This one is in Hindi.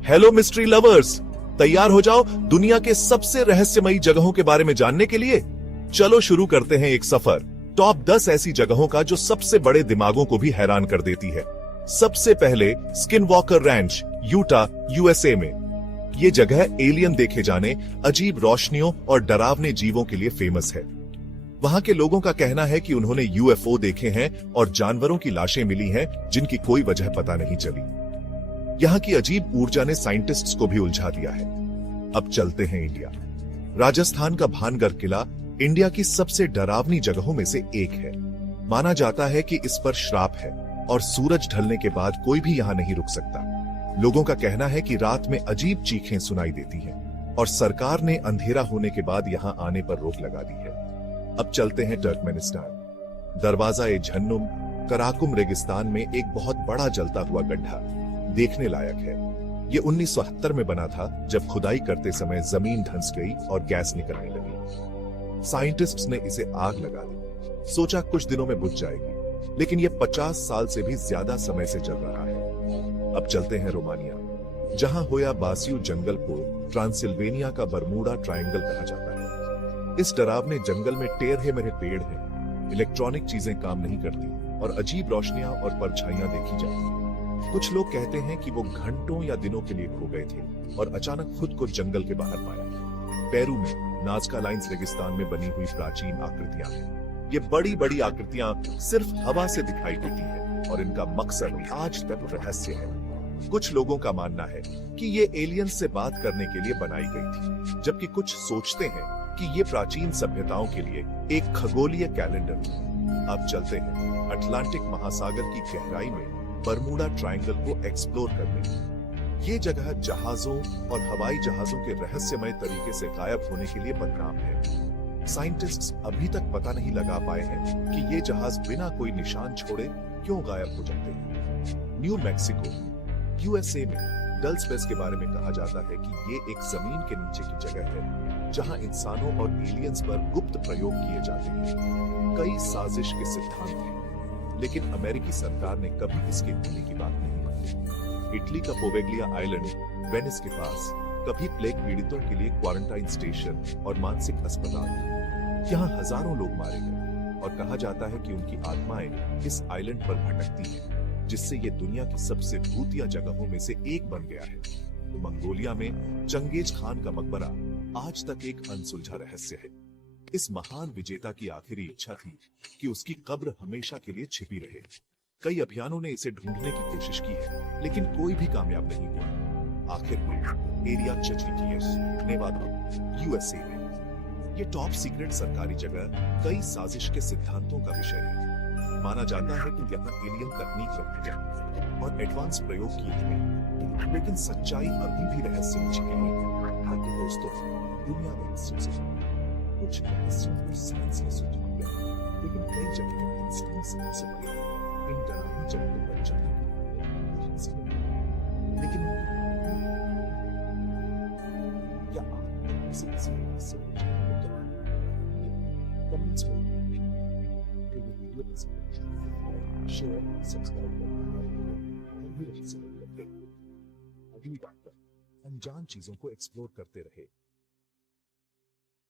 हेलो मिस्ट्री लवर्स, तैयार हो जाओ दुनिया के सबसे रहस्यमयी जगहों के बारे में जानने के लिए। चलो शुरू करते हैं एक सफर टॉप 10 ऐसी जगहों का जो सबसे बड़े दिमागों को भी हैरान कर देती है। सबसे पहले स्किनवॉकर रैंच, यूटा, यूएसए में। ये जगह एलियन देखे जाने, अजीब रोशनियों और डरावने जीवों के लिए फेमस है। वहां के लोगों का कहना है कि उन्होंने यूएफओ देखे हैं और जानवरों की लाशें मिली हैं जिनकी कोई वजह पता नहीं चली। यहाँ की अजीब ऊर्जा ने साइंटिस्ट्स को भी उलझा दिया है। अब चलते हैं इंडिया। राजस्थान का भानगढ़ किला इंडिया की सबसे डरावनी जगहों में से एक है। माना जाता है कि इस पर श्राप है और सूरज ढलने के बाद कोई भी यहाँ नहीं रुक सकता। लोगों का कहना है कि रात में अजीब चीखें सुनाई देती हैं और सरकार ने अंधेरा होने के बाद यहाँ आने पर रोक लगा दी है। अब चलते हैं तुर्कमेनिस्तान। दरवाजा-ए-झन्नुम कराकुम रेगिस्तान में एक बहुत बड़ा जलता हुआ गड्ढा देखने लायक है। ये 1970 में बना था जब खुदाई करते समय जमीन धंस गई और गैस निकलने लगी। साइंटिस्ट्स ने इसे आग लगा दी। सोचा कुछ दिनों में बुझ जाएगी, लेकिन ये 50 साल से भी ज्यादा समय से जल रहा है। अब चलते हैं रोमानिया, जहां होया बासियू जंगल को ट्रांसिल्वेनिया का बरमूडा ट्रायंगल कहा जाता है। इस डरावने जंगल में टेढ़े मेढ़े पेड़ हैं, इलेक्ट्रॉनिक चीजें काम नहीं करती और अजीब रोशनियां और परछाइयां देखी जाती हैं। कुछ लोग कहते हैं कि वो घंटों या दिनों के लिए खो गए थे और अचानक खुद को जंगल के बाहर पाया। पेरू में नाजका लाइन्स रेगिस्तान में बनी हुई प्राचीन आकृतियां हैं। ये बड़ी बड़ी आकृतियां सिर्फ हवा से दिखाई देती हैं और इनका मकसद आज तक रहस्य है। कुछ लोगों का मानना है कि ये एलियंस से बात करने के लिए बनाई गई थी, जबकि कुछ सोचते हैं कि ये प्राचीन सभ्यताओं के लिए एक खगोलीय कैलेंडर थी। अब चलते हैं अटलांटिक महासागर की गहराई में बरमूडा ट्रायंगल को एक्सप्लोर करने। ये जगह जहाजों और हवाई जहाजों के रहस्यमय तरीके से गायब होने के लिए बदनाम है। साइंटिस्ट्स अभी तक पता नहीं लगा पाए हैं कि ये जहाज बिना कोई निशान छोड़े क्यों गायब हो जाते हैं। न्यू मैक्सिको, यूएसए में डल स्पेस के बारे में कहा जाता है कि ये एक जमीन के नीचे की जगह है जहां इंसानों और एलियंस पर गुप्त प्रयोग किए जाते हैं। कई साजिश के सिद्धांत हैं, लेकिन अमेरिकी सरकार ने कभी इसके होने की बात नहीं मानी। इटली का पोवेग्लिया आइलैंड वेनिस के पास कभी प्लेग पीड़ितों के लिए क्वारंटाइन स्टेशन और मानसिक अस्पताल था। यहाँ हजारों लोग मारे गए और कहा जाता है कि उनकी आत्माएं इस आइलैंड पर भटकती हैं, जिससे ये दुनिया की सबसे भूतिया जगहों में से एक बन गया है। तो मंगोलिया में चंगेज खान का मकबरा आज तक एक अनसुलझा रहस्य है। इस महान विजेता की आखिरी इच्छा थी कि उसकी कब्र हमेशा के लिए छिपी रहे। कई अभियानों ने इसे ढूंढने की कोशिश की है, लेकिन कोई भी कामयाब नहीं हुआ। आखिर में एरिया चचिटियस, नेवादा, यूएसए में ये टॉप सीक्रेट सरकारी जगह कई साजिश के सिद्धांतों का विषय है। माना जाता है कि यहाँ एलियन तकनीक रखी जाती और एडवांस प्रयोग किए गए, लेकिन सच्चाई अभी भी रहस्य में छिपी हुई है। दोस्तों, दुनिया में कुछ रहस्यों को साइंस ने सुलझा दिया, लेकिन कई जगह इंसानी समझ से परे इन डरावनी जगहों पर जाने की लेकिन क्या आप इसे किसी रहस्य को जानने के बाद कमेंट्स में वीडियो पसंद शेयर सब्सक्राइब करना अगली बात पर अनजान चीजों को एक्सप्लोर करते रहे।